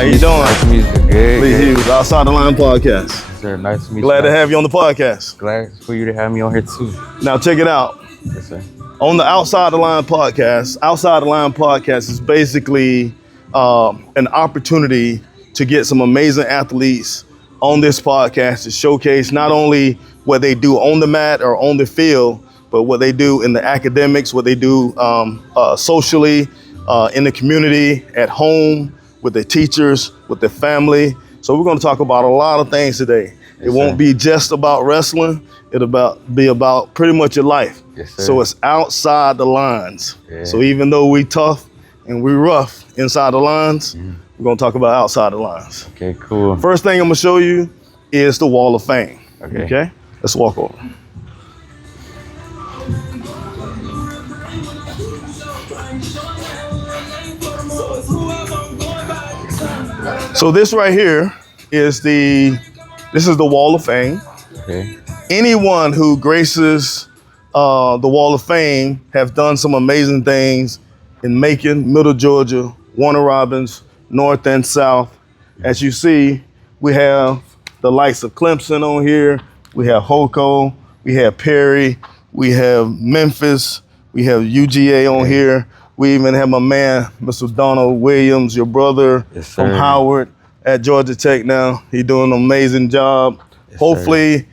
How you doing? Nice to meet you. Good. Lee Hughes, Outside the Line podcast. Yes, sir. Nice to meet Glad you. to have you on the podcast. Glad for you to have me on here too. Now check it out. Yes, sir. On the Outside the Line podcast is basically an opportunity to get some amazing athletes on this podcast to showcase not only what they do on the mat or on the field, but what they do in the academics, what they do socially, in the community, at home, with their teachers, with their family. So we're going to talk about a lot of things today. Yes, it won't sir. be just about wrestling. It'll be about pretty much your life. Yes, sir. So it's outside the lines. Yeah. So even though we tough and we rough inside the lines, we're going to talk about outside the lines. Okay, cool. First thing I'm going to show you is the Wall of Fame. Okay. Let's walk over. So this right here is the Wall of Fame. Okay. Anyone who graces the Wall of Fame have done some amazing things in Macon, Middle Georgia, Warner Robins, North and South. As you see, we have the likes of Clemson on here. We have Hoco. We have Perry. We have Memphis. We have UGA on here. We even have my man, Mr. Donald Williams, your brother, Yes, from sir. Howard at Georgia Tech now. He's doing an amazing job. Yes, Hopefully,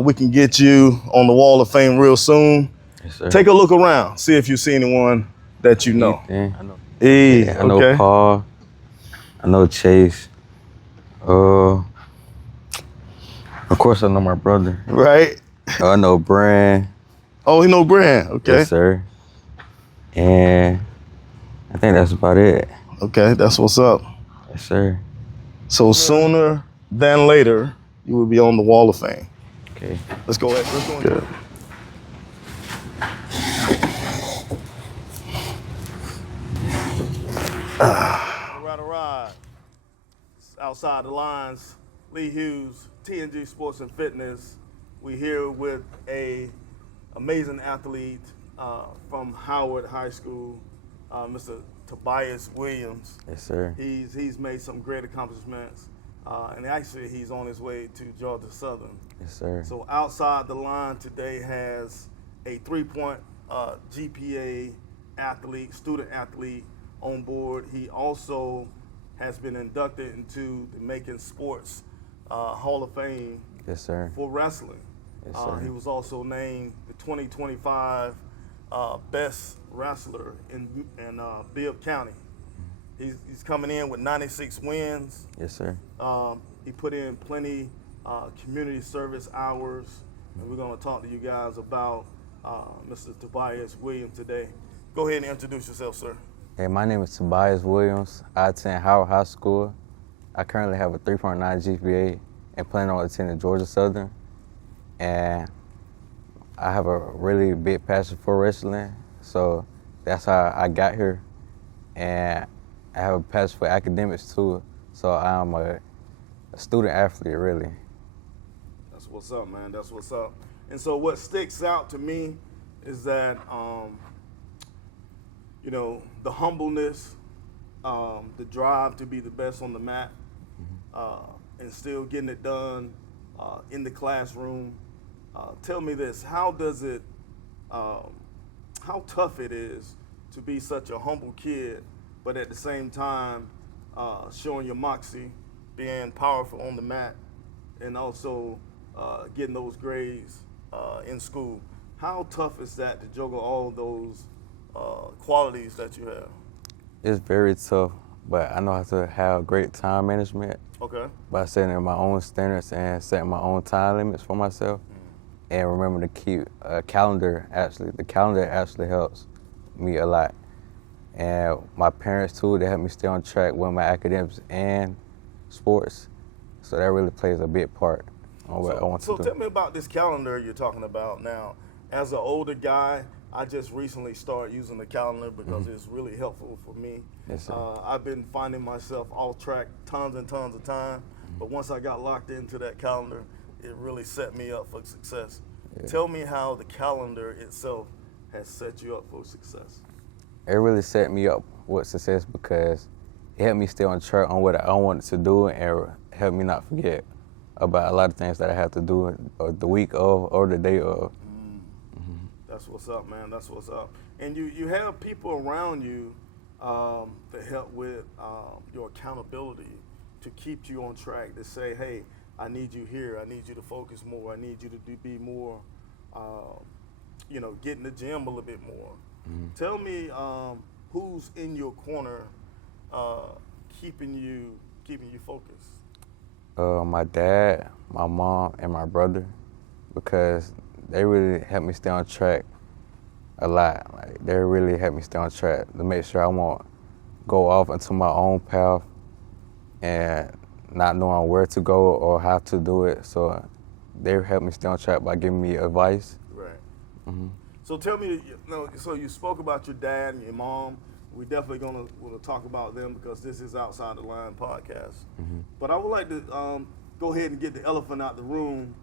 we can get you on the Wall of Fame real soon. Yes, sir. Take a look around, see if you see anyone that you know. Ethan. I know. E, I know okay. Paul. I know Chase. Of course, I know my brother. Right? I know Brand. Oh, he know Brand. Okay. Yes, sir. And I think that's about it. Okay, that's what's up. Yes, sir. So sooner than later, you will be on the Wall of Fame. Okay. Let's go ahead. Let's go ahead. Good. All right. It's Outside the Lines. Lee Hughes, TNG Sports and Fitness. We're here with a amazing athlete from Howard High School, Mr. Tobais Williams. Yes, sir. He's made some great accomplishments, and actually he's on his way to Georgia Southern. Yes, sir. So Outside the Line today has a 3-point GPA student athlete on board. He also has been inducted into the Macon Sports Hall of Fame Yes, sir. for wrestling. Yes, sir. He was also named the 2025 best wrestler in Bibb County. He's coming in with 96 wins. Yes, sir. He put in plenty community service hours, and we're going to talk to you guys about Mr. Tobais Williams today. Go ahead and introduce yourself, sir. Hey, my name is Tobais Williams. I attend Howard High School. I currently have a 3.9 GPA and plan on attending Georgia Southern. And I have a really big passion for wrestling, so that's how I got here. And I have a passion for academics too, so I'm a student athlete, really. That's what's up, man. That's what's up. And so what sticks out to me is that, the humbleness, the drive to be the best on the mat, and still getting it done in the classroom. Tell me this, how tough it is to be such a humble kid, but at the same time, showing your moxie, being powerful on the mat, and also getting those grades in school. How tough is that to juggle all of those qualities that you have? It's very tough, but I know how to have great time management. Okay. By setting my own standards and setting my own time limits for myself. And remember to keep a calendar. The calendar actually helps me a lot. And my parents too, they help me stay on track with my academics and sports. So that really plays a big part on what I want to do. So tell me about this calendar you're talking about now. As an older guy, I just recently started using the calendar because it's really helpful for me. Yes, sir. I've been finding myself off track tons and tons of time, but once I got locked into that calendar, it really set me up for success. Yeah. Tell me how the calendar itself has set you up for success. It really set me up with success because it helped me stay on track on what I wanted to do and helped me not forget about a lot of things that I have to do the week of or the day of. That's what's up, man. That's what's up. And you have people around you that help with your accountability to keep you on track, to say, hey, I need you here. I need you to focus more. I need you to be more, get in the gym a little bit more. Tell me who's in your corner keeping you focused? My dad, my mom, and my brother, because they really helped me stay on track a lot. Like, they really helped me stay on track to make sure I won't go off into my own path and not knowing where to go or how to do it. So they helped me stay on track by giving me advice. Right. So tell me, so you spoke about your dad and your mom. We're definitely going to talk about them because this is Outside the Line podcast. But I would like to go ahead and get the elephant out the room.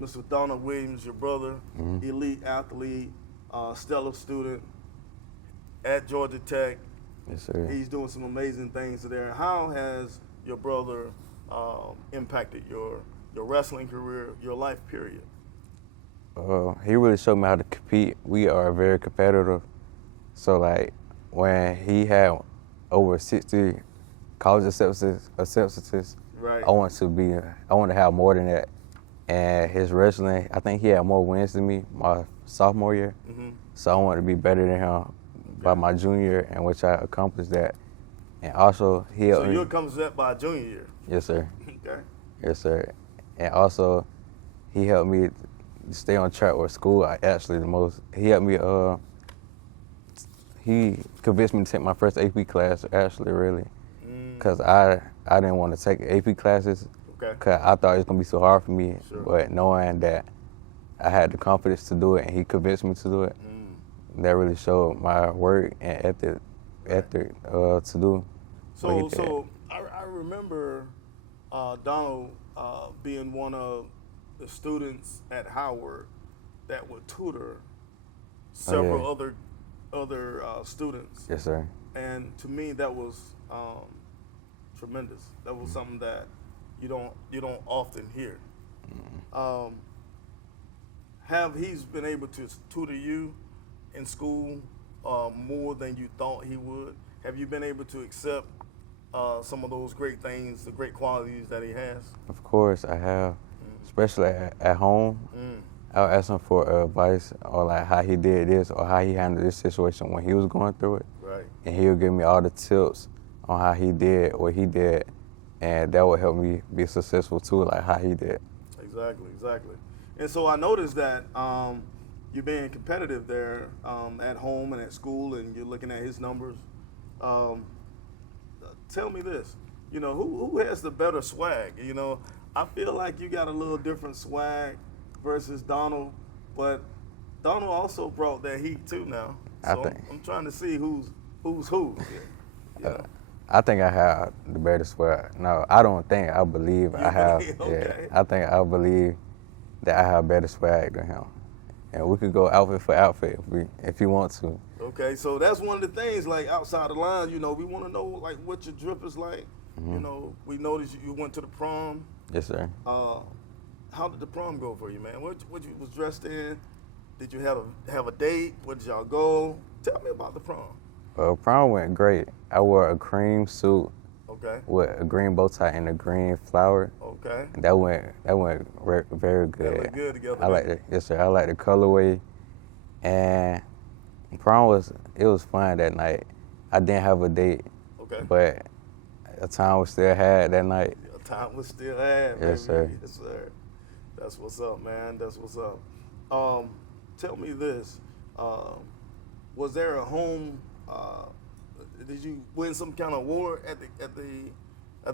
Mr. Donald Williams, your brother, elite athlete, stellar student at Georgia Tech. Yes, sir. He's doing some amazing things there. How has your brother impacted your wrestling career, your life period? He really showed me how to compete. We are very competitive. So, like, when he had over 60 college acceptances, right. I want to have more than that. And his wrestling, I think he had more wins than me my sophomore year. So I wanted to be better than him by my junior year, in which I accomplished that. And also, he helped me. So you accomplished that by junior year? Yes, sir. Okay. Yes, sir. And also, he helped me stay on track with school. Actually, the most. He helped me. He convinced me to take my first AP class. Actually, really, because I didn't want to take AP classes. Okay. Cause I thought it was gonna be so hard for me. Sure. But knowing that I had the confidence to do it, and he convinced me to do it, that really showed my work and ethic to do. So I remember Donald being one of the students at Howard that would tutor several other students. Yes, sir. And to me, that was tremendous. That was something that you don't often hear. Have he's been able to tutor you in school more than you thought he would? Have you been able to accept some of those great things, the great qualities that he has? Of course, I have, especially at home. I'll ask him for advice or like how he did this or how he handled this situation when he was going through it. Right. And he'll give me all the tips on how he did what he did, and that will help me be successful too, like how he did. Exactly. And so I noticed that you're being competitive there at home and at school, and you're looking at his numbers. Tell me this, who has the better swag? I feel like you got a little different swag versus Donald, but Donald also brought that heat too now. So I'm trying to see who's who. I think I have the better swag. No, I don't think. I believe I have. Okay. Yeah, I believe that I have better swag than him, and we could go outfit for outfit if you want to. Okay, so that's one of the things, like outside the line, we want to know like what your drip is like. We noticed you went to the prom. Yes, sir. How did the prom go for you, man? What you was dressed in? Did you have a date? Where did y'all go? Tell me about the prom. Prom went great. I wore a cream suit. Okay. With a green bow tie and a green flower. Okay. And that went very good. That looked good together. I like it. Yes, sir. I like the colorway. And prom was fun that night. I didn't have a date. Okay. But a time was still had that night. A time was still had. Yes, baby. sir. Yes, sir. That's what's up, man. That's what's up. Tell me this. Was there a home? Did you win some kind of award at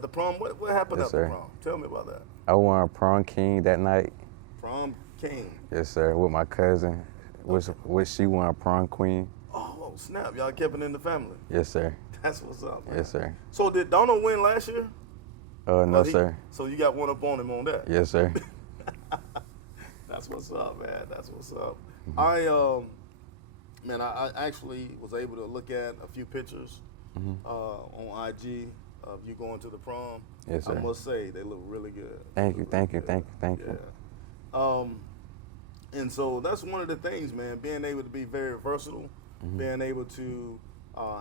the prom? What happened Yes, at sir. the prom? Tell me about that. I won prom king that night. Prom king. Yes, sir. With my cousin, which she won prom queen. Oh snap! Y'all kept it in the family. Yes, sir. That's what's up, man. Yes, sir. So did Donald win last year? No, sir. So you got one up on him on that? Yes, sir. That's what's up, man. That's what's up. I actually was able to look at a few pictures on IG of you going to the prom. Yes, sir. I must say they look really good. Thank you. And so that's one of the things, man, being able to be very versatile, being able to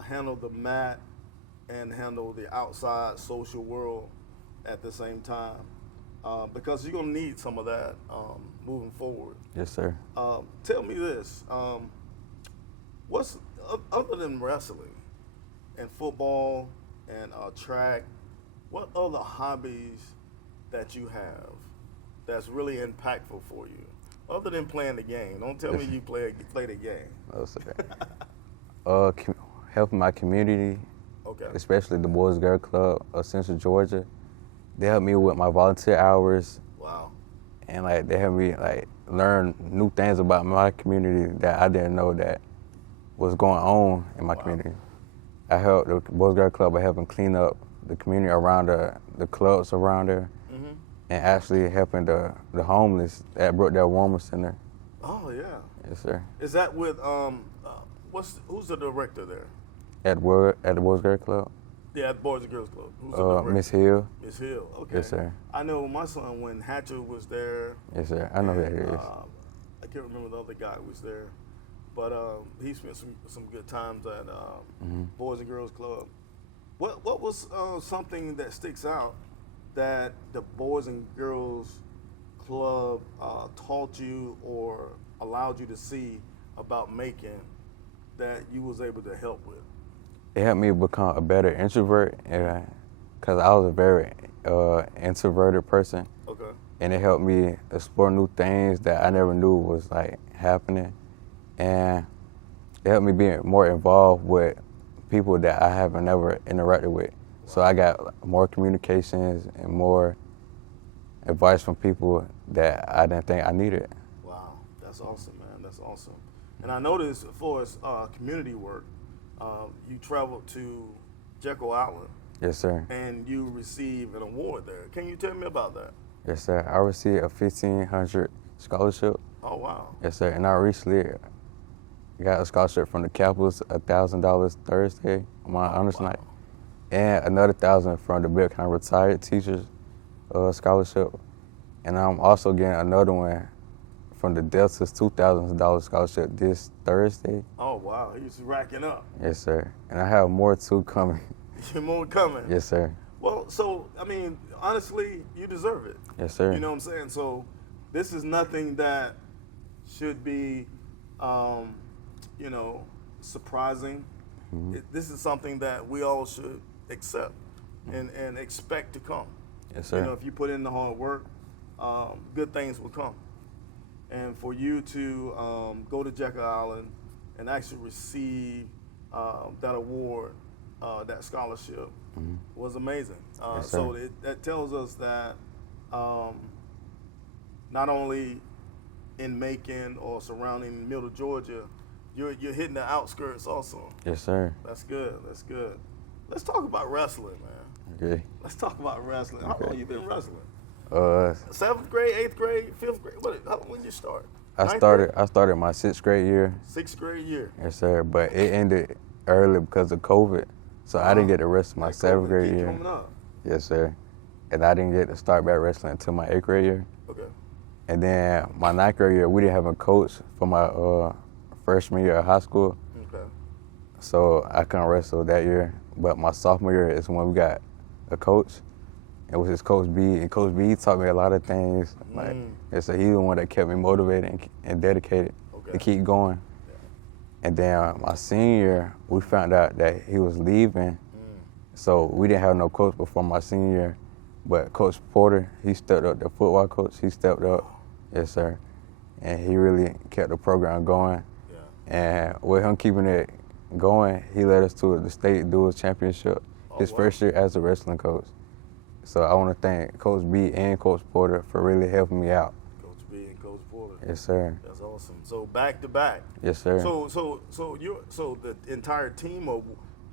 handle the mat and handle the outside social world at the same time. Because you're going to need some of that moving forward. Yes, sir. Tell me this, what's, other than wrestling and football and track, what other hobbies that you have that's really impactful for you? Other than playing the game. Don't tell me you play the game. No, sir. Helping my community, Okay. especially the Boys Girl Club of Central Georgia. They help me with my volunteer hours, Wow. and like they help me like learn new things about my community that I didn't know that was going on in my community. I helped the Boys Girl Club by helping clean up the community around the clubs around there, and actually helping the homeless at Brookdale Warmer Center. Oh yeah. Yes, sir. Is that with who's the director there? At the Boys Girl Club. Yeah, at Boys and Girls Club. Who's the director? Miss Hill. Miss Hill. Okay. Yes, sir. I know my son when Hatcher was there. Yes, sir. I know who that is. I can't remember the other guy who was there, but he spent some good times at Boys and Girls Club. What was something that sticks out that the Boys and Girls Club taught you or allowed you to see about Macon that you was able to help with? It helped me become a better introvert, because I was a very introverted person. Okay. And it helped me explore new things that I never knew was like happening, and it helped me be more involved with people that I haven't never interacted with. So I got more communications and more advice from people that I didn't think I needed. Wow, that's awesome, man. That's awesome. And I noticed for us community work, you traveled to Jekyll Island. Yes, sir. And you received an award there. Can you tell me about that? Yes, sir. I received a 1,500 scholarship. Oh, wow. Yes, sir. And I recently got a scholarship from the Capitals, $1,000 Thursday on my honors night, and another $1,000 from the Bibb County Retired Teachers Scholarship. And I'm also getting another one from the Delta's $2,000 scholarship this Thursday. Oh, wow. He's racking up. Yes, sir. And I have more too coming. More coming. Yes, sir. Well, so, I mean, honestly, you deserve it. Yes, sir. You know what I'm saying? So this is nothing that should be, surprising. This is something that we all should accept and expect to come. Yes, sir. You know, if you put in the hard work, good things will come. And for you to go to Jekyll Island and actually receive that award, that scholarship, was amazing. Yes, so that tells us that not only in Macon or surrounding Middle Georgia, you're hitting the outskirts also. Yes, sir. That's good. That's good. Let's talk about wrestling, man. Okay. Let's talk about wrestling. How long you been wrestling? 7th grade, 8th grade, 5th grade? When did you start? I started my 6th grade year. 6th grade year. Yes, sir. But it ended early because of COVID, so I didn't get the rest of my 7th grade year. Coming up. Yes, sir. And I didn't get to start back wrestling until my 8th grade year. Okay. And then my 9th grade year, we didn't have a coach for my freshman year of high school. Okay. So I couldn't wrestle that year. But my sophomore year is when we got a coach. It was his Coach B, and Coach B taught me a lot of things. Like, so he was the one that kept me motivated and dedicated to keep going. Yeah. And then my senior year, we found out that he was leaving, so we didn't have no coach before my senior year. But Coach Porter, he stepped up, the football coach, he stepped up, yes, sir. And he really kept the program going. Yeah. And with him keeping it going, he led us to the state duals championship his first year as a wrestling coach. So I want to thank Coach B and Coach Porter for really helping me out. Coach B and Coach Porter. Yes, sir. That's awesome. So back to back. Yes, sir. So the entire team of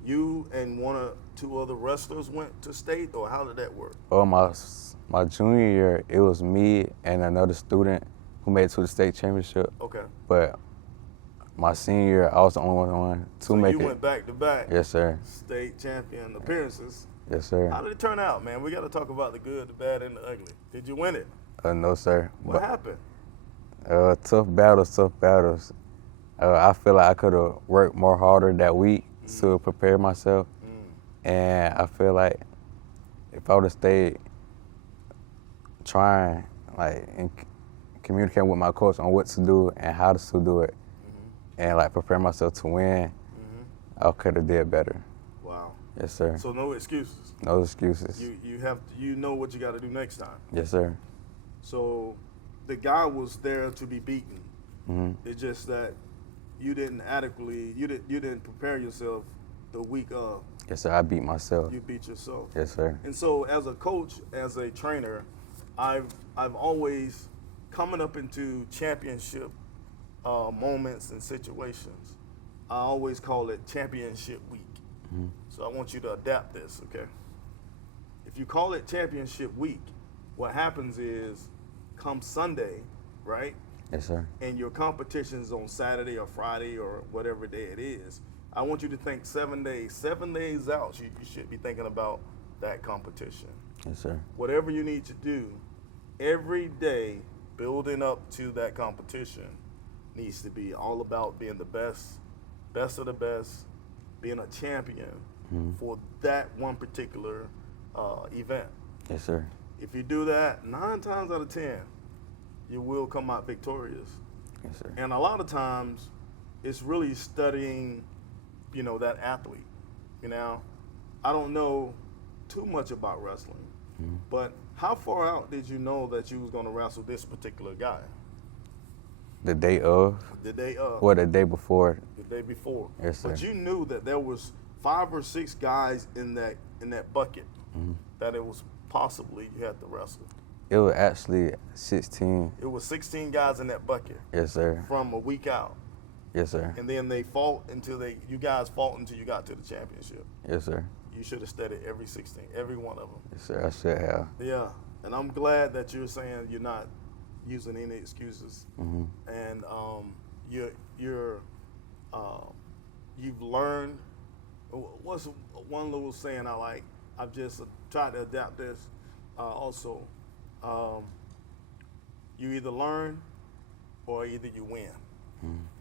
you and one or two other wrestlers went to state, or how did that work? My junior year, it was me and another student who made it to the state championship. Okay. But my senior year, I was the only one to make it. So you went back to back. Yes, sir. State champion appearances. Yes, sir. How did it turn out, man? We got to talk about the good, the bad, and the ugly. Did you win it? No, sir. What happened? Tough battles. I feel like I could have worked more harder that week to prepare myself. And I feel like if I would have stayed trying, like, and communicating with my coach on what to do and how to do it, and like prepare myself to win, I could have did better. Wow. Yes, sir. So no excuses. No excuses. You know what you got to do next time. Yes, sir. So the guy was there to be beaten. It's just that you didn't prepare yourself the week of. Yes, sir. I beat myself. You beat yourself. Yes, sir. And so as a coach, as a trainer, I've always coming up into championship moments and situations. I always call it championship week. So I want you to adapt this, okay? If you call it championship week, what happens is come Sunday, right? Yes, sir. And your competition's on Saturday or Friday or whatever day it is, I want you to think 7 days. 7 days out, you should be thinking about that competition. Yes, sir. Whatever you need to do, every day building up to that competition needs to be all about being the best of the best, being a champion for that one particular event. Yes, sir. If you do that, 9 times out of 10, you will come out victorious. Yes, sir. And a lot of times, it's really studying, that athlete. I don't know too much about wrestling, but how far out did you know that you was going to wrestle this particular guy? The day of? The day of. Or the day before? The day before. Yes, sir. But you knew that there was 5 or 6 guys in that bucket that it was possibly you had to wrestle. It was actually 16. It was 16 guys in that bucket. Yes, sir. From a week out. Yes, sir. And then they fought until you guys fought until you got to the championship. Yes, sir. You should have studied every 16, every one of them. Yes, sir. I should have. Yeah, and I'm glad that you're saying you're not using any excuses, and you've learned. What's one little saying I like? I've just tried to adapt this. Also, you either learn or either you win.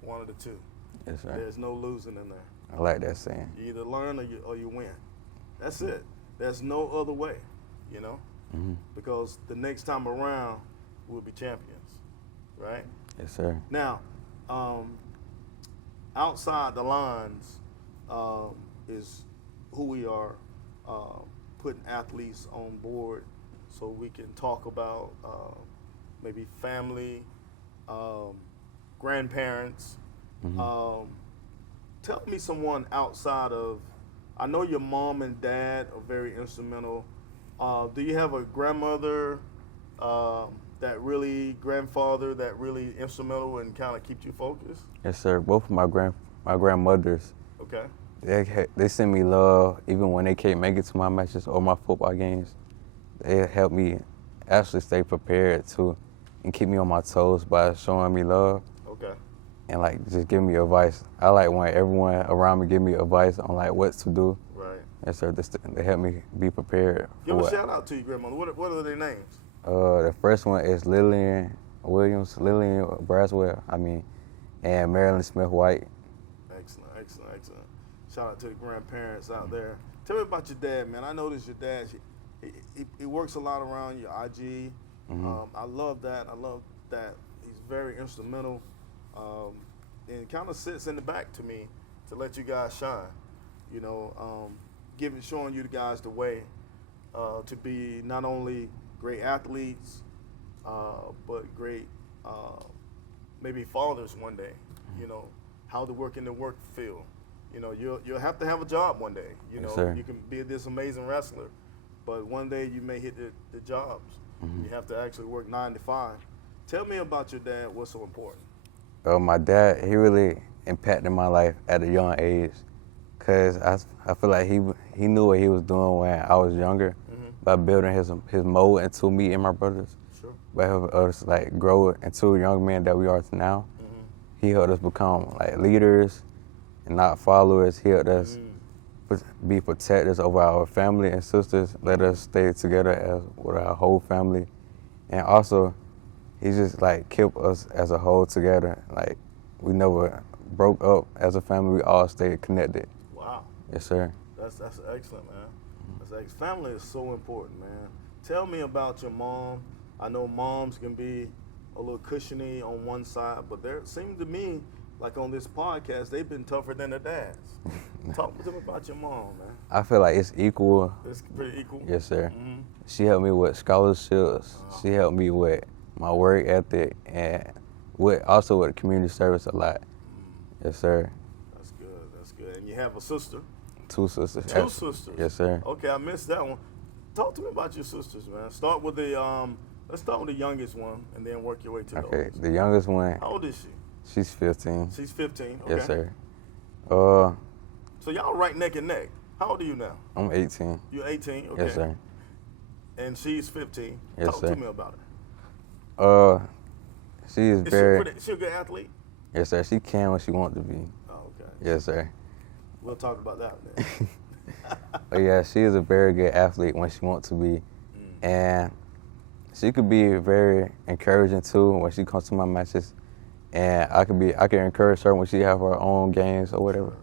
One of the two. Yes, sir. There's no losing in there. I like that saying. You either learn or you win. That's it. There's no other way, because the next time around we'll be champions, right? Yes, sir. Now, outside the lines is who we are putting athletes on board so we can talk about maybe family, grandparents. Tell me someone outside of, I know your mom and dad are very instrumental. Do you have a grandmother, grandfather that really instrumental and kind of keep you focused? Yes, sir. Both of my grandmothers. Okay. They send me love even when they can't make it to my matches or my football games. They help me actually stay prepared too and keep me on my toes by showing me love. Okay. And like just giving me advice. I like when everyone around me give me advice on like what to do. Right. Yes, sir. They help me be prepared. Give a shout out to your grandmother. What are their names? The first one is Lillian Williams, Lillian Braswell, and Marilyn Smith White. Excellent. Shout out to the grandparents out there. Tell me about your dad, man. I noticed your dad, he works a lot around your IG. I love that. He's very instrumental and kind of sits in the back to me to let you guys shine. Showing you guys the way to be not only great athletes, but great maybe fathers one day. How to work in the work field. You'll have to have a job one day. Yes, sir. You can be this amazing wrestler, but one day you may hit the jobs. You have to actually work 9 to 5. Tell me about your dad. What's so important? My dad, he really impacted my life at a young age, cause I feel like he knew what he was doing when I was younger by building his mold into me and my brothers. Sure. By helping us like grow into young men that we are now. he helped us become like leaders and not followers. He helped us be protectors over our family and sisters, let us stay together as with our whole family. And also, he just like kept us as a whole together. Like we never broke up as a family, we all stayed connected. Wow. Yes, sir. That's excellent, man. Family is so important, man. Tell me about your mom. I know moms can be a little cushiony on one side, but there seems to me like on this podcast, they've been tougher than their dads. Talk to them about your mom, man. I feel like it's equal. It's pretty equal? Yes, sir. Mm-hmm. She helped me with scholarships. She helped me with my work ethic and also with community service a lot. Yes, sir. That's good. And you have a sister? 2 sisters. 2 sisters? Yes, sir. Okay, I missed that one. Talk to me about your sisters, man. Let's start with the youngest one and then work your way to Okay, those. the youngest one. How old is she? She's 15. She's 15, okay. Yes, sir. So y'all right neck and neck. How old are you now? I'm 18. You're 18, okay. Yes, sir. And she's 15. Yes, Talk sir. to me about her. She is very... She a good athlete? Yes, sir. She can when she wants to be. Oh, okay. Yes, sir. We'll talk about that then. But yeah, she is a very good athlete when she wants to be. And she could be very encouraging too when she comes to my matches. And I can encourage her when she have her own games or whatever.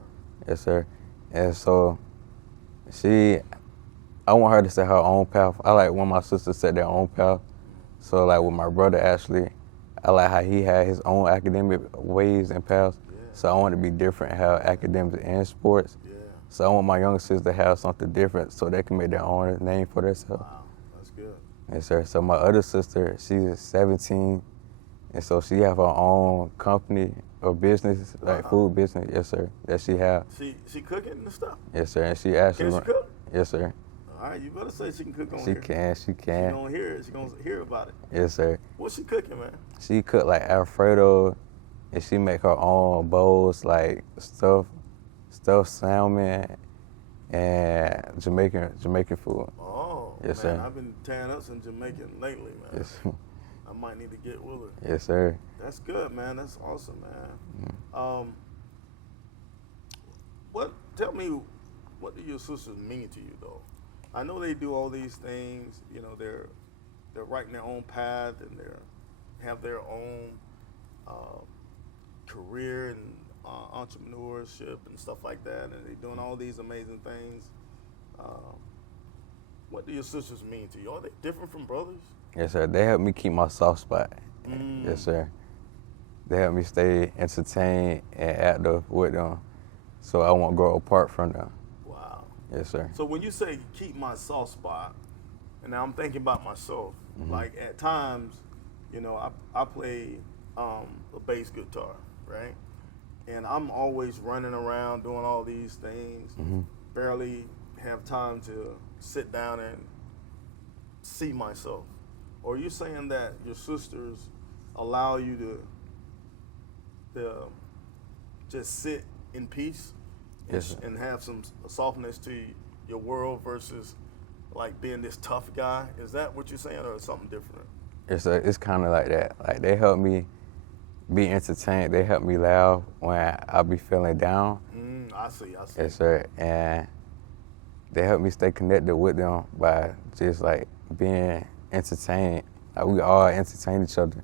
Yes, sir. And so I want her to set her own path. I like when my sisters set their own path. So like with my brother Ashley, I like how he had his own academic ways and paths. Yeah. So I want to be different, have academics and sports. Yeah. So I want my younger sister to have something different so they can make their own name for themselves. Wow, that's good. Yes, sir. So my other sister, she's 17, and so she have her own company or business, like food business. Yes, sir. That she have. She cooking and stuff. Yes, sir. And she actually. Can she cook? Yes, sir. All right, you better say she can cook on here. She can. She gonna hear it. She gonna hear about it. Yes, sir. What's she cooking, man? She cook like Alfredo, and she make her own bowls, like stuffed salmon, and Jamaican food. Oh, yes, man, sir. I've been tearing up some Jamaican lately, man. Yes. I might need to get with her. Yes, sir. That's good, man. That's awesome, man. Tell me, what do your sisters mean to you, though? I know they do all these things. You know, they're writing their own path and have their own career and entrepreneurship and stuff like that, and they're doing all these amazing things. What do your sisters mean to you? Are they different from brothers? Yes, sir. They help me keep my soft spot. Yes, sir. They help me stay entertained and active with them, so I won't grow apart from them. Wow. Yes, sir. So when you say keep my soft spot, and now I'm thinking about myself, like at times, you know, I play a bass guitar, right? And I'm always running around doing all these things, barely have time to sit down and see myself. Or are you saying that your sisters allow you to just sit in peace and have some softness to your world versus like being this tough guy? Is that what you're saying, or something different? It's kind of like that. Like they help me be entertained. They help me laugh when I be feeling down. I see. Yes, sir. And they help me stay connected with them by just like being entertained. Like we all entertain each other.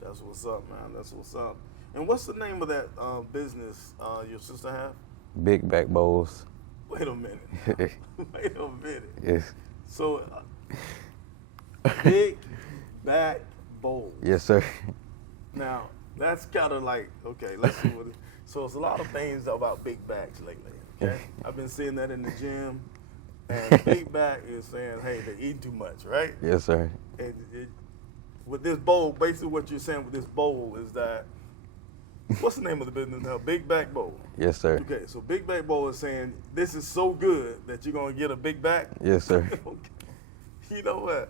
That's what's up, man. That's what's up. And what's the name of that business your sister have? Big Back Bowls. Wait a minute. Wait a minute. Yes. So, Big Back Bowls. Yes, sir. Now, that's kind of like, okay, let's see what it is. So, it's a lot of things about big backs lately, okay? I've been seeing that in the gym. And Big Back is saying, hey, they're eating too much, right? Yes, sir. And with this bowl, basically what you're saying with this bowl is that, what's the name of the business now? Big Back Bowl. Yes, sir. Okay, so Big Back Bowl is saying, this is so good that you're going to get a big back? Yes, sir. Okay. You know what?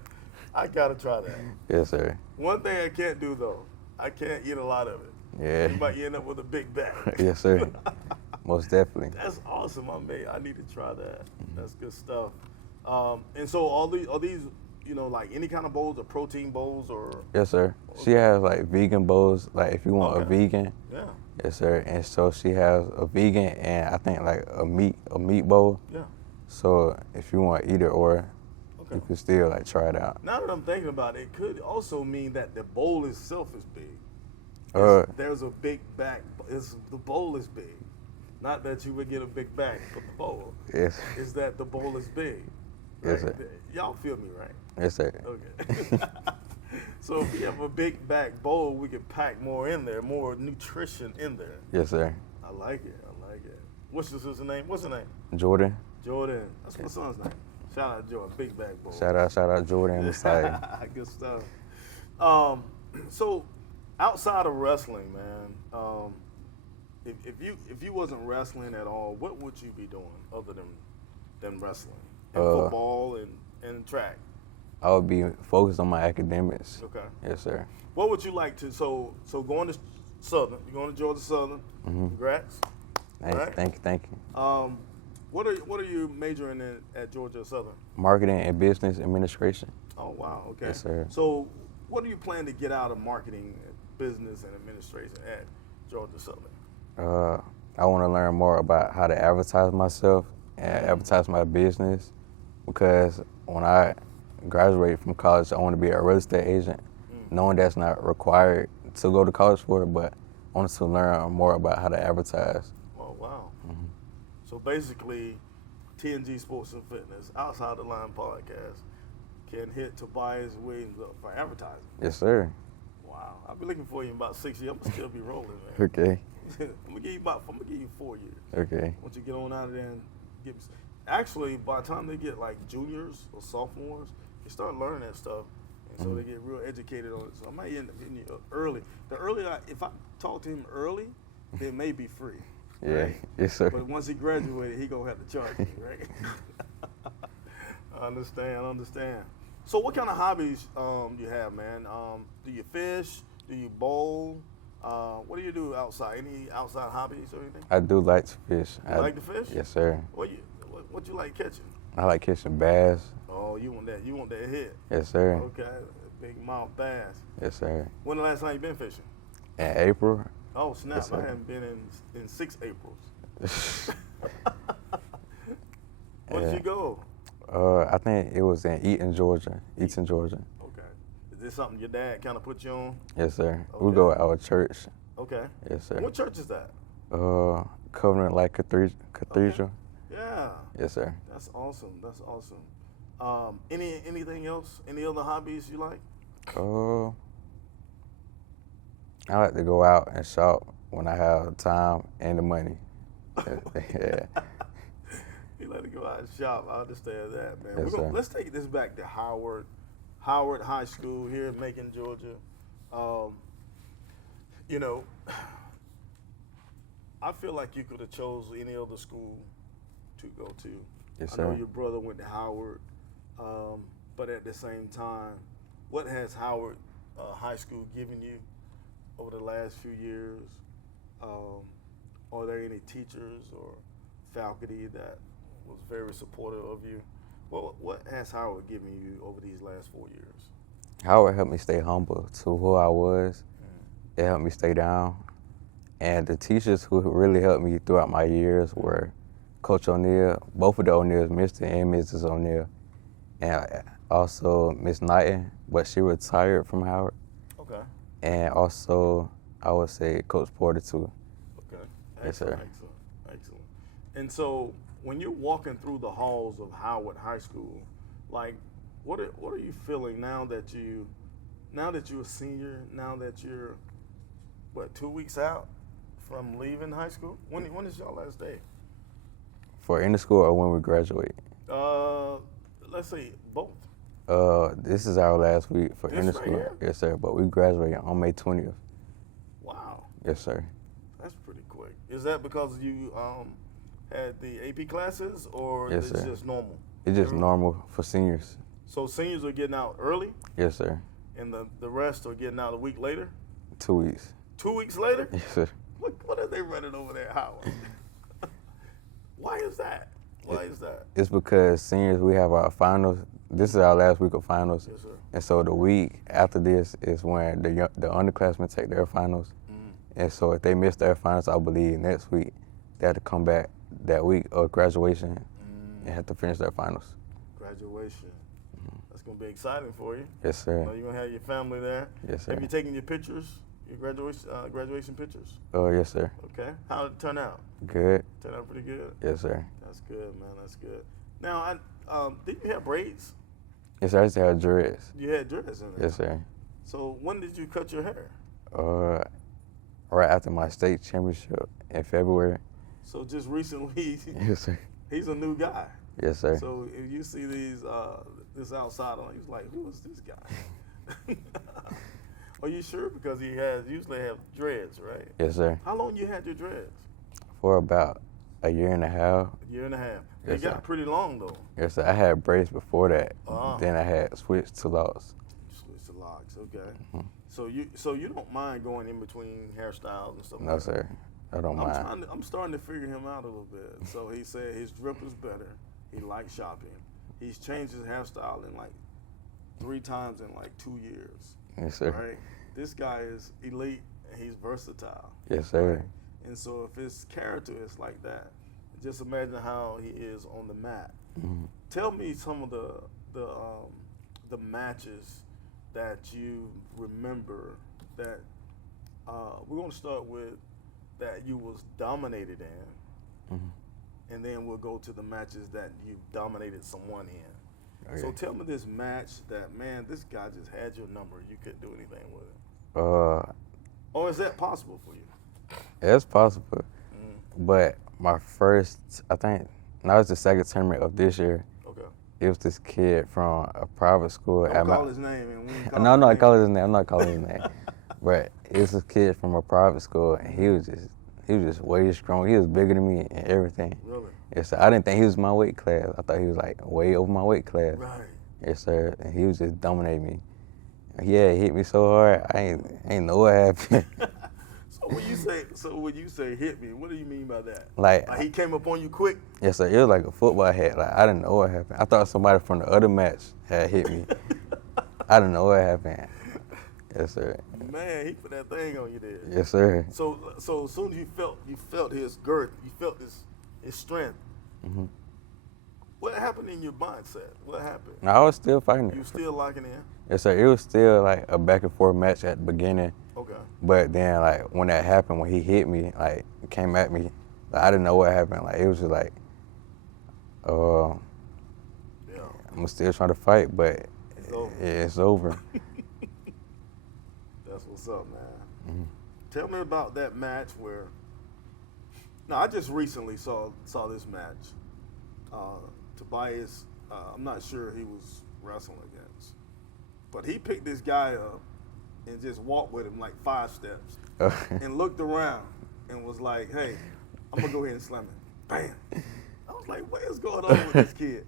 I got to try that. Yes, sir. One thing I can't do, though, I can't eat a lot of it. Yeah. You might end up with a big back. Yes, sir. Most definitely. That's awesome, I need to try that. That's good stuff. And so are these like any kind of bowls or protein bowls or? Yes, sir. She has like vegan bowls, like if you want a vegan. Yeah. Yes, sir. And so she has a vegan and I think like a meat bowl. Yeah. So if you want either or, you can still like try it out. Now that I'm thinking about it, it could also mean that the bowl itself is big. There's a big back. The bowl is big. Not that you would get a big back for the bowl. Yes. Is that the bowl is big. Right? Yes, sir. Y'all feel me, right? Yes, sir. Okay. So if you have a big back bowl, we can pack more in there, more nutrition in there. Yes, sir. I like it. What's your sister's name? What's her name? Jordan. Jordan. That's my son's name. Shout out Jordan. Big back bowl. Shout out Jordan. Messiah. Good stuff. So outside of wrestling, man, if you wasn't wrestling at all, what would you be doing other than wrestling? And football and track? I would be focused on my academics. Okay. Yes, sir. What would you like to? So going to Southern, you're going to Georgia Southern. Mm-hmm. Congrats. Thank you. What are you majoring in at Georgia Southern? Marketing and business administration. Oh wow. Okay. Yes, sir. So what do you plan to get out of marketing, business, and administration at Georgia Southern? I want to learn more about how to advertise myself and advertise my business, because when I graduate from college, I want to be a real estate agent, knowing that's not required to go to college for it, but I wanted to learn more about how to advertise. Oh, wow. Mm-hmm. So basically, TNG Sports and Fitness, Outside the Line podcast, can hit Tobais Williams up for advertising. Yes, sir. Wow. I'll be looking for you in about 6 years. I'm going to still be rolling, man. Okay. I'm going to give you 4 years. Okay. Once you get on out of there and get... Actually, by the time they get like juniors or sophomores, they start learning that stuff, and so they get real educated on it. So I might end up getting you early. If I talk to him early, then it may be free. Yeah, right? Yes, sir. But once he graduated, he gonna have to charge me, right? I understand. So what kind of hobbies you have, man? Do you fish? Do you bowl? What do you do outside? Any outside hobbies or anything? I do like to fish. You like to fish? Yes, sir. What you like catching? I like catching bass. Oh, you want that hit? Yes, sir. Okay, big mouth bass. Yes, sir. When the last time you been fishing? In April. Oh snap! Yes, I haven't been in 6 Aprils. Where did you go? I think it was in Eaton, Georgia. Okay. Is this something your dad kind of put you on? Yes, sir. Okay. We go at our church. Okay. Yes, sir. What church is that? Covenant Light Cathedral. Okay. Yeah. Yes, sir. That's awesome. Anything else? Any other hobbies you like? I like to go out and shop when I have time and the money. Yeah. You like to go out and shop. I understand that, man. Yes, Let's take this back to Howard High School here in Macon, Georgia. I feel like you could have chose any other school to go to. Yes, I know sir. your brother went to Howard, but at the same time, what has Howard High School given you over the last few years? Are there any teachers or faculty that was very supportive of you? What has Howard given you over these last 4 years? Howard helped me stay humble to who I was. It helped me stay down. And the teachers who really helped me throughout my years were Coach O'Neill, both of the O'Neills, Mr. and Mrs. O'Neill, and also Miss Knighton, but she retired from Howard. Okay. And also, I would say Coach Porter too. Okay. Yes, sir. Excellent. And so, when you're walking through the halls of Howard High School, like, what are you feeling now that you're a senior? Now that you're 2 weeks out from leaving high school? When is your last day? For in the school or when we graduate? Let's say both. This is our last week for This in the right school. here? Yes, sir. But we graduate on May 20th. Wow. Yes, sir. That's pretty quick. Is that because you had the AP classes, or Yes, it's sir. just normal? It's just normal for seniors. So seniors are getting out early, Yes, sir. and the rest are getting out a week later? 2 weeks. 2 weeks later? Yes, sir. What are they running over there at Howard? Why is that? It's because seniors, we have our finals this is our last week of finals. Yes, sir. And so the week after this is when the underclassmen take their finals. And so if they miss their finals, I believe next week they have to come back that week of graduation and have to finish their finals. Graduation. That's going to be exciting for you. Yes, sir. You know, you're going to have your family there. Yes, sir. Have you taken your pictures, your graduation pictures? Oh, yes, sir. Okay. How did it turn out? Good. Turned out pretty good? Yes, sir. That's good, man. That's good. Now, did you have braids? Yes, sir. I used to have dreads. You had dreads in there? Yes, sir. So when did you cut your hair? Right after my state championship in February. So just recently, Yes, sir. he's a new guy. Yes, sir. So if you see this outsider, he's like, who is this guy? Are you sure? Because he usually have dreads, right? Yes, sir. How long you had your dreads? For about a year and a half. A year and a half. Yes, They got sir. pretty long though. Yes, sir. I had braids before that. Oh. Then I had switched to locks. Switch to locks, okay. So you don't mind going in between hairstyles and stuff No, like that? sir. I don't mind. I'm starting to figure him out a little bit. So he said his drip is better. He likes shopping. He's changed his hairstyle in like 3 times in like 2 years. Yes, sir. Right? This guy is elite and he's versatile. Yes, sir. Right? And so if his character is like that, just imagine how he is on the mat. Tell me some of the matches that you remember that we're going to start with that you was dominated in, and then we'll go to the matches that you dominated someone in. Okay. So tell me this match that, man, this guy just had your number. You couldn't do anything with it. Or is that possible for you? It's possible. But my first, I think, that was the second tournament of this year. Okay. It was this kid from a private school. Don't call his name. And we ain't No, I'm not calling calling his name. I'm not calling his name. But it was a kid from a private school, and he was just way strong. He was bigger than me and everything. Really? Yes, sir. I didn't think he was my weight class. I thought he was like way over my weight class. Right. Yes, sir. And he was just dominating me. He had hit me so hard, I ain't know what happened. So when you say hit me, what do you mean by that? Like He came up on you quick? Yes, sir. It was like a football hit. Like I didn't know what happened. I thought somebody from the other match had hit me. I didn't know what happened. Yes, sir. Man, he put that thing on you there. Yes, sir. So as soon as you felt his girth, you felt his strength. What happened in your mindset? What happened? No, I was still fighting it. You still locking in? Yes, sir. It was still like a back and forth match at the beginning. Okay. But then, like, when that happened, when he hit me, like, came at me, like, I didn't know what happened. Like, it was just like, I'm still trying to fight, but it's over. That's what's up, man. Tell me about that match where. No, I just recently saw this match. Tobias, I'm not sure he was wrestling against, but he picked this guy up and just walked with him like 5 steps and looked around and was like, hey, I'm going to go ahead and slam him. Bam. I was like, what is going on with this kid?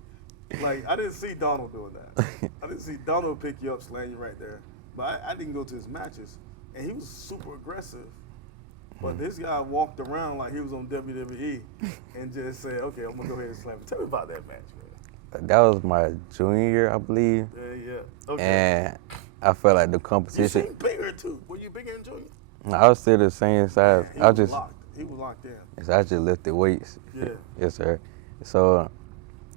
Like, I didn't see Donald doing that. I didn't see Donald pick you up, slam you right there. But I didn't go to his matches, and he was super aggressive. But this guy walked around like he was on WWE and just said, okay, I'm going to go ahead and slam him. Tell me about that match, man. That was my junior year, I believe. Yeah. Okay. And I felt like the You competition. seemed bigger, too. Were you bigger in junior? I was still the same size. He I was just, locked. He was locked in. yes, I just lifted weights. Yeah. Yes, sir. So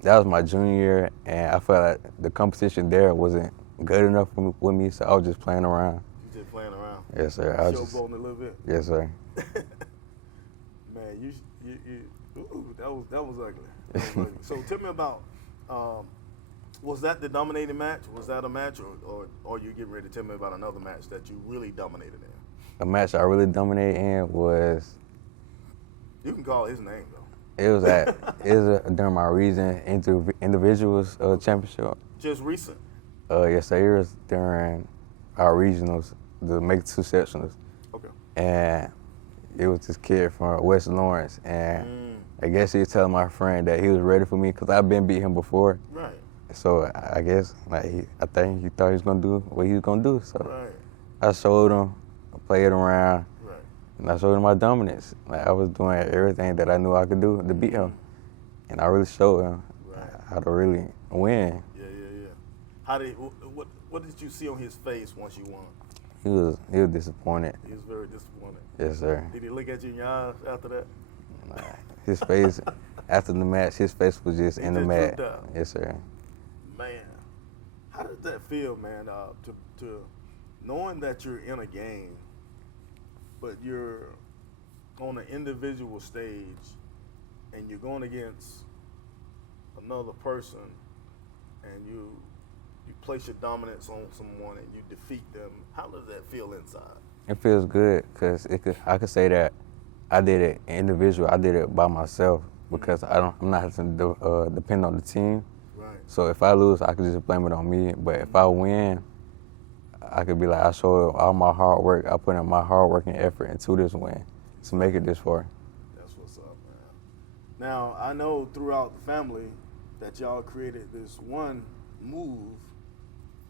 that was my junior year, and I felt like the competition there wasn't good enough with me, so I was just playing around. You just playing around. Yes, sir. I was just, Showboating a little bit. yes, sir. Man, that was ugly. That was ugly. So tell me about, was that the dominating match? Was that a match, or you getting ready to tell me about another match that you really dominated in? A match I really dominated in was, You can call his name though. it was during my region individuals championship. Just recent. Yes, sir. It was during our regionals, the Macon 2 sectionals. Okay. And it was this kid from West Lawrence, and I guess he was telling my friend that he was ready for me because I've been beat him before. Right. So I guess I think he thought he was gonna do what he was gonna do. So Right. I showed him, I played around, Right. and I showed him my dominance. Like I was doing everything that I knew I could do to beat him, and I really showed him Right. how to really win. Yeah. What did you see on his face once you won? He was disappointed. He was very disappointed. Yes, sir. Did he look at you in your eyes after that? Nah, his face after the match, his face was just in the mat. Yes, sir. Man, how did that feel, man? To knowing that you're in a game, but you're on an individual stage, and you're going against another person, and you place your dominance on someone and you defeat them. How does that feel inside? It feels good because I could say that I did it individual. I did it by myself because I'm not having to depend on the team. Right. So if I lose, I could just blame it on me. But if I win, I could be like, I showed all my hard work. I put in my hard work and effort into this win to make it this far. That's what's up, man. Now, I know throughout the family that y'all created this one move,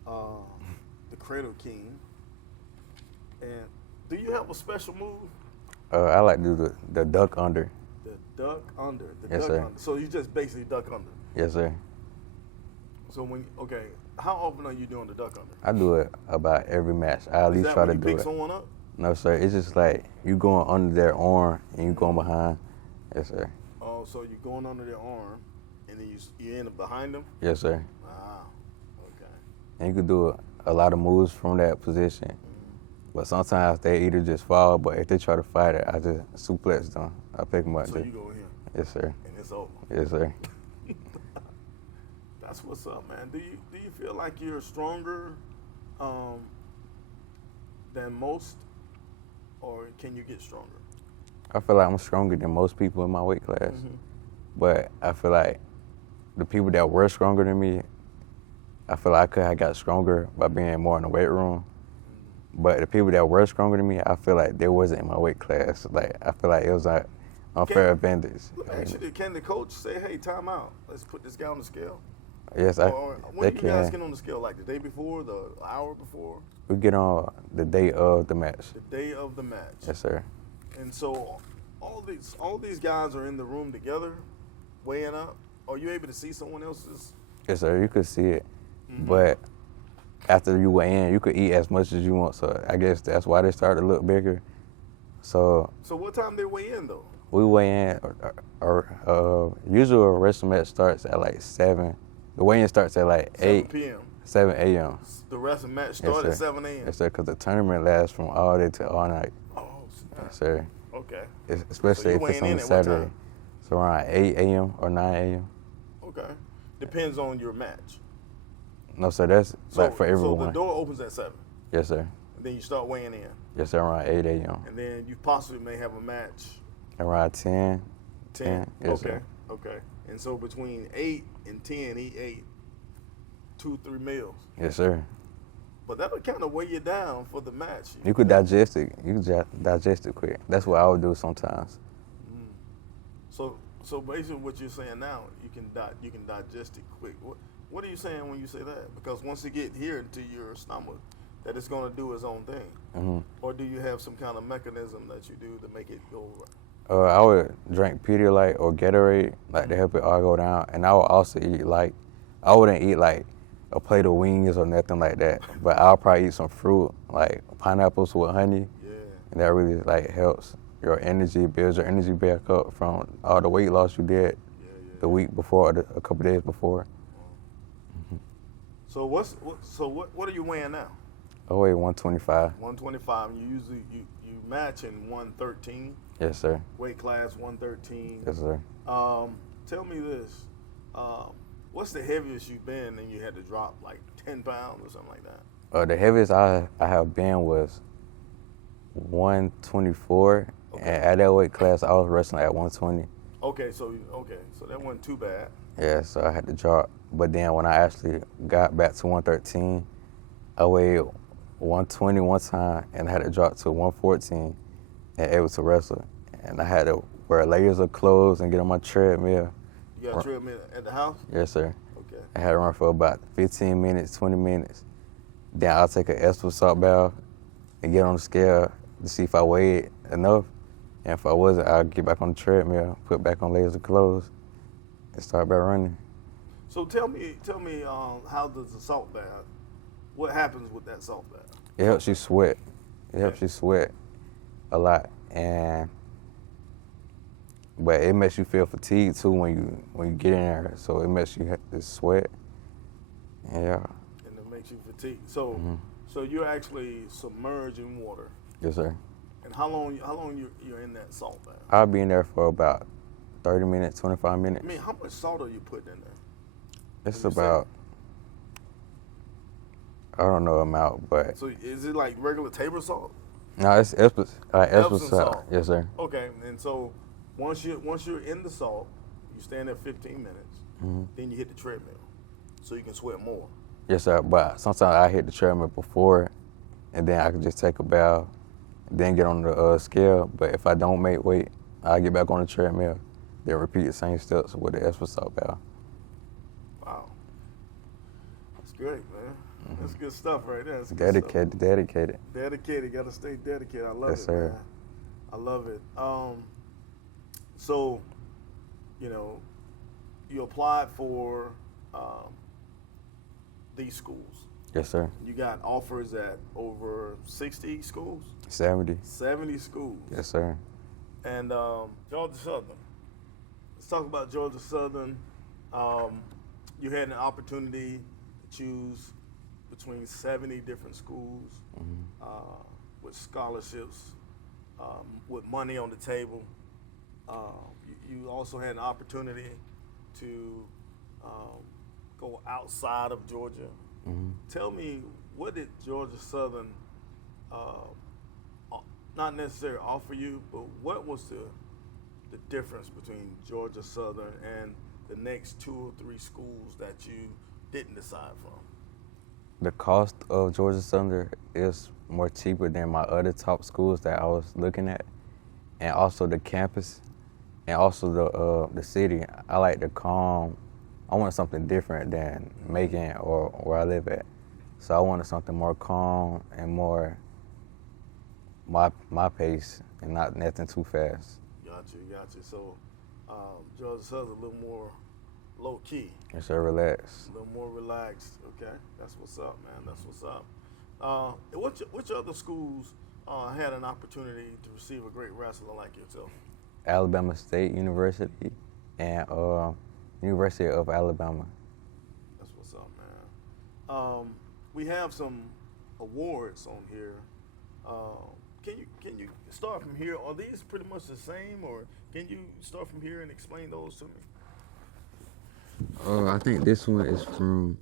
the Cradle King. And do you have a special move? I like to do the duck under. The duck under. Yes, sir. Under. So you just basically duck under. Yes, sir. So how often are you doing the duck under? I do it about every match. I at least try to do it. Is that when you pick someone up? No, sir. It's just like you going under their arm and you going behind. Yes, sir. Oh, so you're going under their arm and then you end up behind them? Yes, sir. Ah, okay. And you could do a lot of moves from that position. But sometimes they either just fall, but if they try to fight it, I just suplex them. I pick them up. So you go in. Yes, sir. And it's over. Yes, sir. That's what's up, man. Do you feel like you're stronger than most, or can you get stronger? I feel like I'm stronger than most people in my weight class. But I feel like the people that were stronger than me, I feel like I could have got stronger by being more in the weight room. But the people that were stronger than me, I feel like they wasn't in my weight class. Like, I feel like it was like unfair advantage. Actually, can the coach say, hey, time out, let's put this guy on the scale? Yes, when do you guys get on the scale? Like the day before, the hour before? We get on the day of the match. The day of the match. Yes, sir. And so all these guys are in the room together, weighing up. Are you able to see someone else's? Yes, sir. You could see it. But after you weigh in, you could eat as much as you want. So I guess that's why they started to look bigger. So what time they weigh in, though? We weigh in, usually a wrestling match starts at like 7. The weigh-in starts at like 8 p.m. 7 a.m. The wrestling match starts at 7 a.m.? Yes, sir, because the tournament lasts from all day to all night. Oh, snap. Yes, sir. Okay. Especially if it's on a Saturday. So around 8 a.m. or 9 a.m. Okay. Depends on your match. No, sir, that's like for everyone. So the door opens at 7? Yes, sir. And then you start weighing in? Yes, sir, around 8 a.m. And then you possibly may have a match? Around 10. 10? Yes, okay. Sir. Okay. And so between 8 and 10, he ate 2-3 meals? Yes, sir. But that would kind of weigh you down for the match. You could digest it. You could digest it quick. That's what I would do sometimes. So basically what you're saying now, you can digest it quick. What are you saying when you say that? Because once it get here into your stomach, that it's going to do its own thing. Or do you have some kind of mechanism that you do to make it go right? I would drink Pedialyte or Gatorade, like to help it all go down. And I would also eat I wouldn't eat like a plate of wings or nothing like that. But I'll probably eat some fruit, like pineapples with honey. Yeah. And that really like helps your energy, builds your energy back up from all the weight loss you did the week before or a couple days before. So what are you weighing now? I weigh 125. 125. You usually you match in 113. Yes, sir. Weight class 113. Yes, sir. Tell me this. What's the heaviest you've been and you had to drop like 10 pounds or something like that? The heaviest I have been was 124. Okay. And at that weight class, I was wrestling at 120. Okay, so that wasn't too bad. Yeah, so I had to drop. But then when I actually got back to 113, I weighed 120 one time and I had to drop to 114 and able to wrestle. And I had to wear layers of clothes and get on my treadmill. You got a treadmill at the house? Yes, sir. Okay. I had to run for about 15 minutes, 20 minutes. Then I'll take an extra salt bath and get on the scale to see if I weighed enough. And if I wasn't, I'll get back on the treadmill, put back on layers of clothes, and start back running. So tell me, how does the salt bath? What happens with that salt bath? It helps you sweat. It helps you sweat a lot, but it makes you feel fatigued too when you get in there. So it makes you have to sweat. Yeah. And it makes you fatigued. So so you're actually submerged in water. Yes, sir. And how long you're in that salt bath? I'll be in there for about 30 minutes, 25 minutes. I mean, how much salt are you putting in there? It's about, I don't know amount, but. So is it like regular table salt? No, it's Epsom salt. salt. Yes, sir. Okay, and so once you're in the salt, you stand there 15 minutes, then you hit the treadmill, so you can sweat more. Yes, sir. But sometimes I hit the treadmill before, and then I can just take a bath, then get on the scale. But if I don't make weight, I get back on the treadmill, then repeat the same steps with the Epsom salt bath. Wow, that's great, man. That's good stuff right there. That's Dedicated. Dedicated. Got to stay dedicated. I love Yes, it, sir. man. I love it. So, you applied for these schools. Yes, sir. You got offers at over 60 schools? 70. 70 schools. Yes, sir. And Georgia Southern. Let's talk about Georgia Southern. You had an opportunity to choose between 70 different schools with scholarships, with money on the table. You also had an opportunity to go outside of Georgia. Tell me, what did Georgia Southern not necessarily offer you, but what was the difference between Georgia Southern and the next 2 or 3 schools that you didn't decide from? The cost of Georgia Southern is more cheaper than my other top schools that I was looking at, and also the campus, and also the city. I like the calm. I wanted something different than Macon or where I live at. So I wanted something more calm and more my pace, and not nothing too fast. Gotcha. So Georgia Southern a little more low key. Yes, sir. Relax. A little more relaxed. Okay, that's what's up, man. That's what's up. Which other schools had an opportunity to receive a great wrestler like yourself? Alabama State University and University of Alabama. That's what's up, man. We have some awards on here. Can you start from here? Are these pretty much the same, or can you start from here and explain those to me? I think this one is from.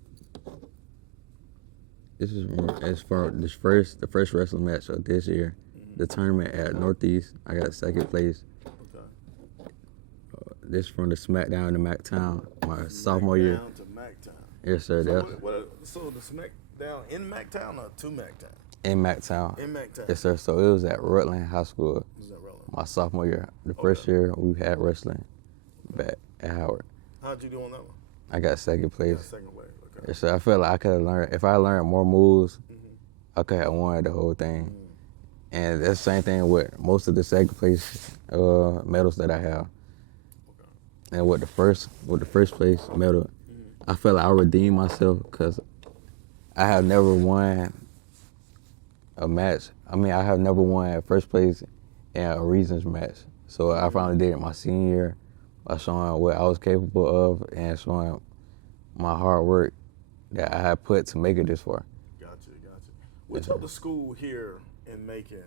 This is as far the first wrestling match of this year, the tournament at Northeast. I got second place. Okay. This from the SmackDown to Mactown, my sophomore year. SmackDown to Mactown. Yes, sir. So the SmackDown in Mactown or to Mactown? In Mactown. In Mactown. Yes, sir. So it was at Rutland High School. Was that Rutland? My sophomore year. The first year we had wrestling back at Howard. How'd you do on that one? I got second place. Second place. Okay. Yes, sir. I felt like I could have learned. If I learned more moves, I could have won the whole thing. And that's the same thing with most of the second place medals that I have. Okay. And with the first place medal, I felt like I redeemed myself because I have never won a match. I mean, I have never won first place in a Reasons match. So I finally did it my senior year by showing what I was capable of and showing my hard work that I had put to make it this far. Gotcha. Which other school here in Macon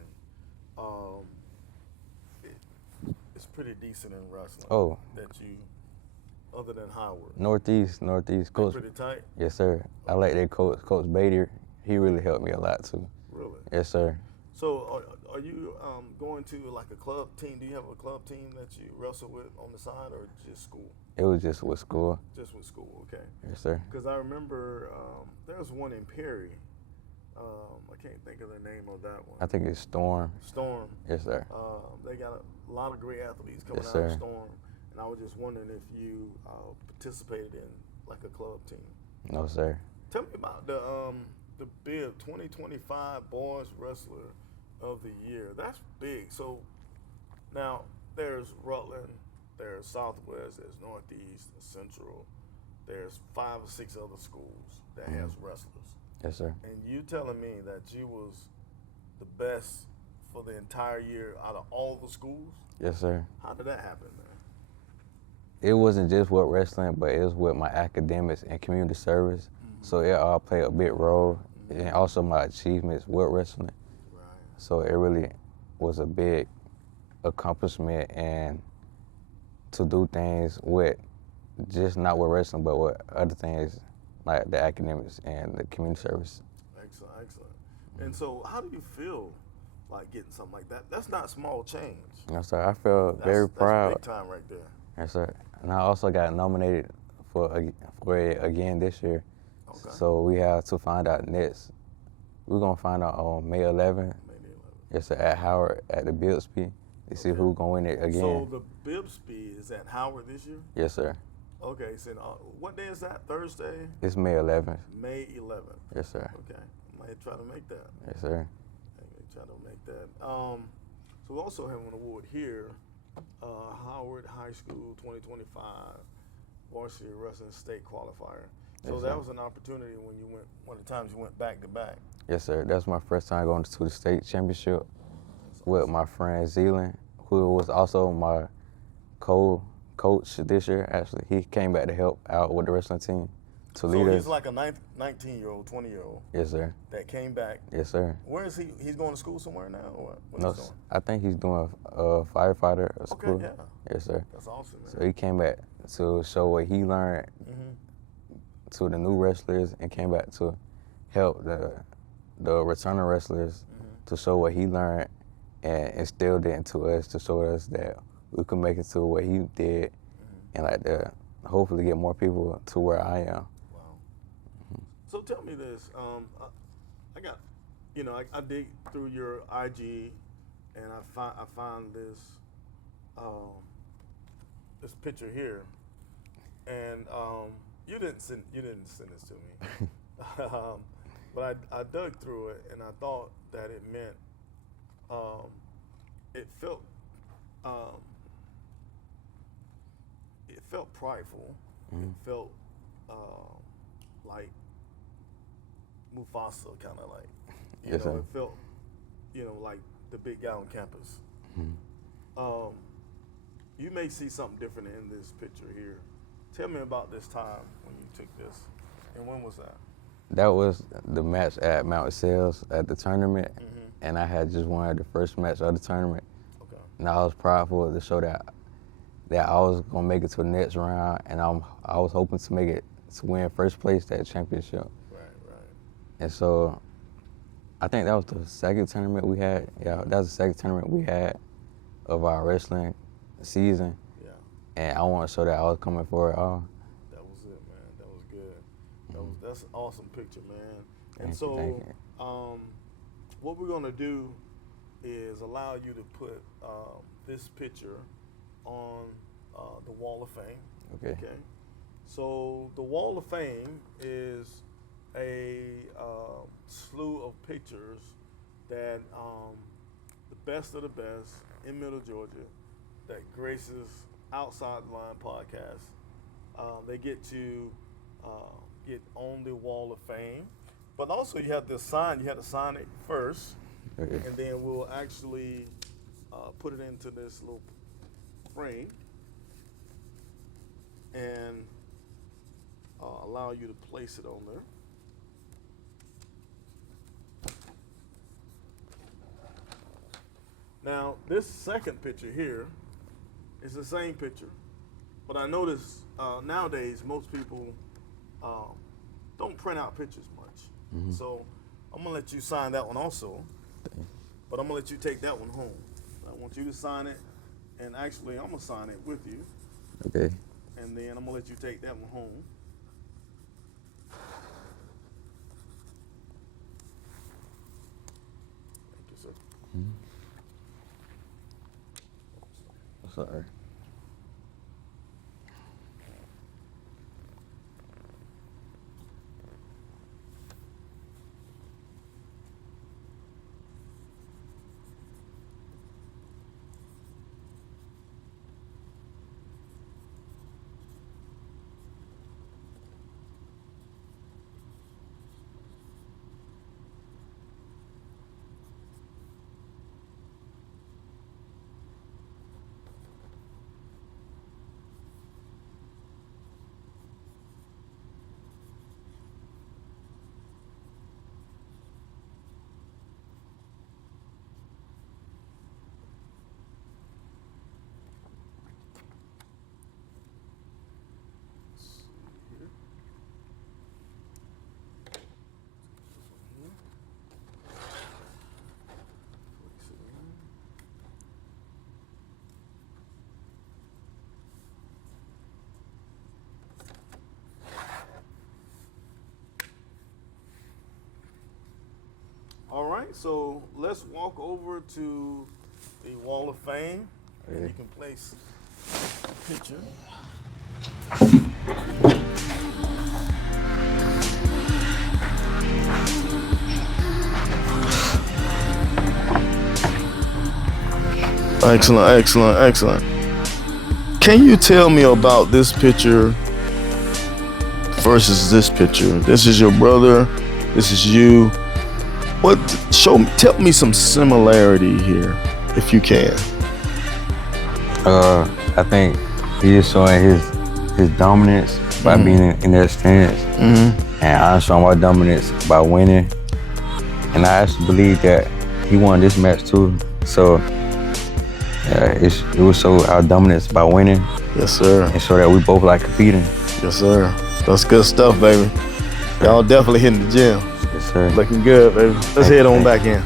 is pretty decent in wrestling? Oh. That you, other than Howard? Northeast. Coach. Pretty tight? Yes, sir. I like that coach, Coach Bader. He really helped me a lot, too. Really? Yes, sir. So are you going to like a club team? Do you have a club team that you wrestle with on the side, or just school? It was just with school. Just with school, okay. Yes, sir. Because I remember there was one in Perry. I can't think of the name of that one. I think it's Storm. Storm. Yes, sir. They got a lot of great athletes coming Yes, out sir. of Storm, and I was just wondering if you participated in like a club team. No, sir. Tell me about the Bibb 2025 Boys Wrestler of the Year. That's big. So now there's Rutland, there's Southwest, there's Northeast, Central. there's 5 or 6 other schools that has wrestlers. Yes, sir. And you telling me that you was the best for the entire year out of all the schools? Yes, sir. How did that happen, man? It wasn't just with wrestling, but it was with my academics and community service. So it all played a big role, and also my achievements with wrestling. Right. So it really was a big accomplishment, and to do things with just not with wrestling, but with other things like the academics and the community service. Excellent, excellent. And so how do you feel like getting something like that? That's not small change. Yes, sir. I feel very proud. That's big time right there. Yes, sir. And I also got nominated for it again this year. Okay. So we have to find out next. We're going to find out on May 11th. May the 11th. Yes, sir, at Howard at the Bibb to see who's going to win it again. So the Bibb is at Howard this year? Yes, sir. Okay, so what day is that? Thursday? It's May 11th. May 11th. Yes, sir. Okay, I might try to make that. Yes, sir. I might try to make that. So we also have an award here, Howard High School 2025 Varsity Wrestling State Qualifier. So Yes, that sir. was an opportunity when you went, one of the times you went back to back. Yes, sir. That's my first time going to the state championship with my friend Zealand, who was also my co-coach this year, actually. He came back to help out with the wrestling team to lead So us. he's like a 19-year-old, 20-year-old Yes, sir. that came back. Yes, sir. Where is he? He's going to school somewhere now, or what No, he's doing? I think he's doing a firefighter at Okay, school. yeah. Yes, sir. That's awesome, man. So he came back to show what he learned to the new wrestlers, and came back to help the returning wrestlers to show what he learned and instilled it into us to show us that we could make it to what he did, and like to hopefully get more people to where I am. Wow. So tell me this. I got, I dig through your IG, and I find this this picture here, and you didn't send this to me, but I dug through it, and I thought that it meant it felt prideful. It felt like Mufasa, kind of like, Yes, sir. it felt, like the big guy on campus. You may see something different in this picture here. Tell me about this time when you took this, and when was that? That was the match at Mount Sales at the tournament, and I had just won the first match of the tournament. Okay. And I was prideful to show that I was gonna make it to the next round, and I was hoping to make it to win first place at championship. Right. And so I think that was the second tournament we had. Yeah, that was the second tournament we had of our wrestling season. Yeah. And I want to show that I was coming for it all. That was it, man. That was good. That's an awesome picture, man. And Thank you, thank so, what we're gonna do is allow you to put this picture on the Wall of Fame. Okay. Okay. So the Wall of Fame is a slew of pictures that the best of the best in Middle Georgia that graces Outside the Line podcast. They get to get on the Wall of Fame, but also you have to sign. You have to sign it first, Okay. and then we'll actually put it into this little frame and allow you to place it on there. Now, this second picture here is the same picture, but I notice nowadays most people don't print out pictures much. So I'm gonna let you sign that one also, but I'm gonna let you take that one home. I want you to sign it, and actually I'm gonna sign it with you, Okay. and then I'm gonna let you take that one home. Thank you, sir. Sorry. right, so let's walk over to the Wall of Fame. And you can place a picture. Excellent, excellent, excellent. Can you tell me about this picture versus this picture? This is your brother. This is you. Tell me some similarity here, if you can. I think he is showing his dominance by being in that stance, and I'm showing my dominance by winning. And I actually believe that he won this match too. So it will show our dominance by winning. Yes, sir. And show that we both like competing. Yes, sir. That's good stuff, baby. Y'all definitely hitting the gym. Yes, sir. Looking good, baby. Let's head on back in.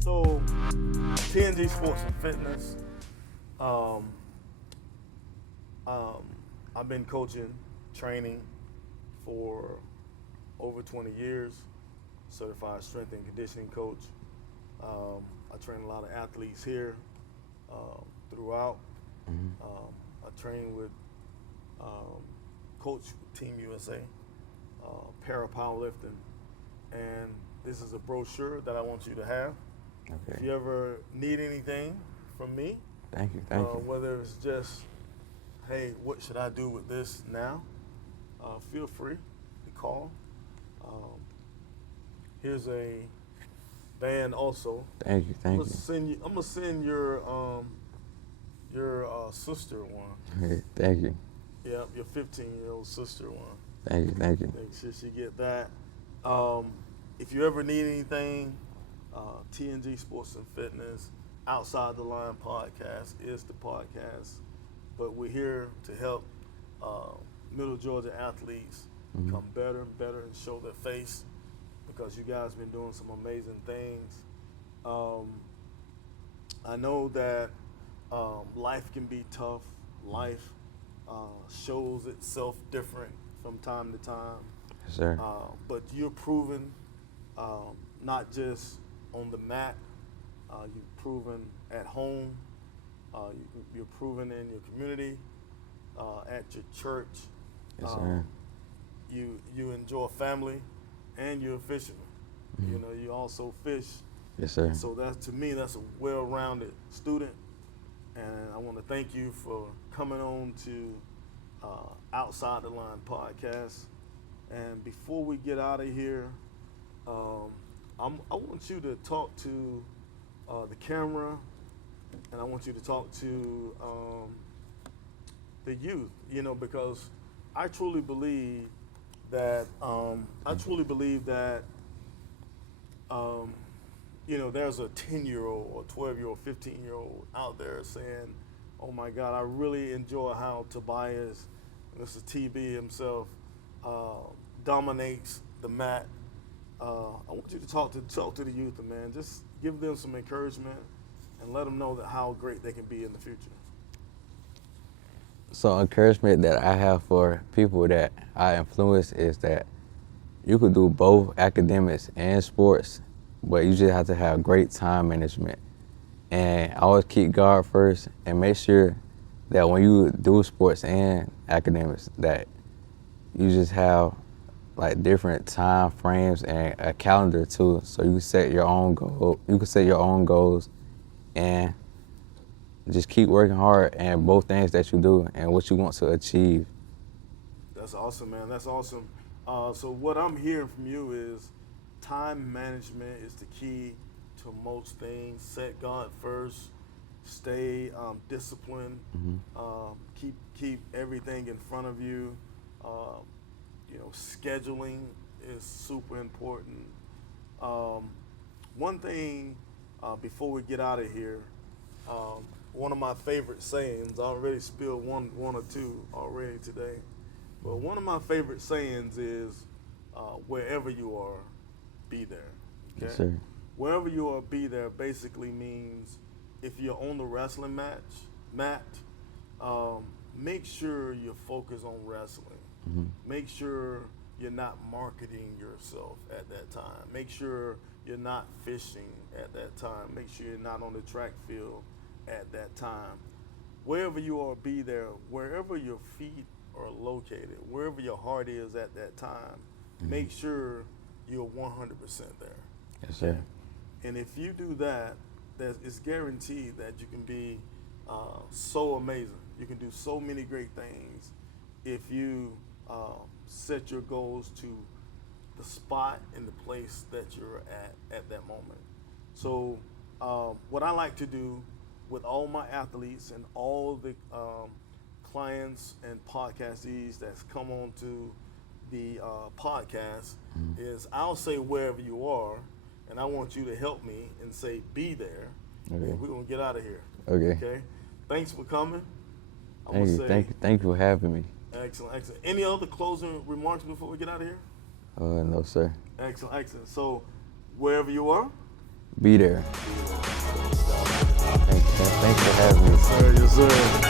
So, TNG Sports and Fitness. I've been coaching, training for over 20 years. Certified strength and conditioning coach. I train a lot of athletes here throughout. I train with coach Team USA, para powerlifting, and this is a brochure that I want you to have. Okay. If you ever need anything from me, Thank you. Thank you. whether it's just, hey, what should I do with this now? Feel free to call. Here's a band also. Thank you. Thank you. I'm gonna send your sister one. Okay, thank you. Yeah, your 15-year-old sister one. Thank you. Thank you. Make sure she get that. If you ever need anything, TNG Sports and Fitness, Outside the Line podcast is the podcast. But we're here to help Middle Georgia athletes become better and better and show their face, because you guys been doing some amazing things. I know that life can be tough. Life shows itself different from time to time. Yes, sir. But you're proven, not just on the mat, you've proven at home, you're proven in your community, at your church. Yes, sir. You enjoy family, and you're a fisherman. You know, you also fish. Yes, sir. So to me, that's a well-rounded student. And I want to thank you for coming on to Outside the Line podcast. And before we get out of here, I want you to talk to the camera, and I want you to talk to the youth, because I truly believe that there's a 10-year-old or 12-year-old, 15-year-old out there saying, oh my God, I really enjoy how Tobias, Mr. TB himself, dominates the mat. I want you to talk to the youth, man. Just give them some encouragement and let them know that how great they can be in the future. So encouragement that I have for people that I influence is that you could do both academics and sports, but you just have to have great time management. And always keep God first, and make sure that when you do sports and academics that you just have like different time frames and a calendar too, so you can set your own goal. You can set your own goals, and just keep working hard in both things that you do and what you want to achieve. That's awesome, man. That's awesome. So what I'm hearing from you is time management is the key to most things. Set God first. Stay disciplined. Keep everything in front of you. Scheduling is super important. One thing before we get out of here, one of my favorite sayings, I already spilled one or two already today, but one of my favorite sayings is, wherever you are, be there. Okay? Yes, sir. Wherever you are, be there basically means if you're on the wrestling mat, make sure you're focused on wrestling. Make sure you're not marketing yourself at that time. Make sure you're not fishing at that time. Make sure you're not on the track field at that time. Wherever you are, be there. Wherever your feet are located, wherever your heart is at that time, make sure you're 100% there. Yes, sir. And if you do that, it's guaranteed that you can be so amazing. You can do so many great things if you set your goals to the spot and the place that you're at that moment. So what I like to do with all my athletes and all the clients and podcastees that's come on to the podcast is I'll say wherever you are, and I want you to help me and say be there. Okay. And we're going to get out of here. Okay. Thanks for coming. Thank you for having me. Excellent. Any other closing remarks before we get out of here? No, sir. Excellent. So, wherever you are, be there. Thanks for having me. Yes, sir.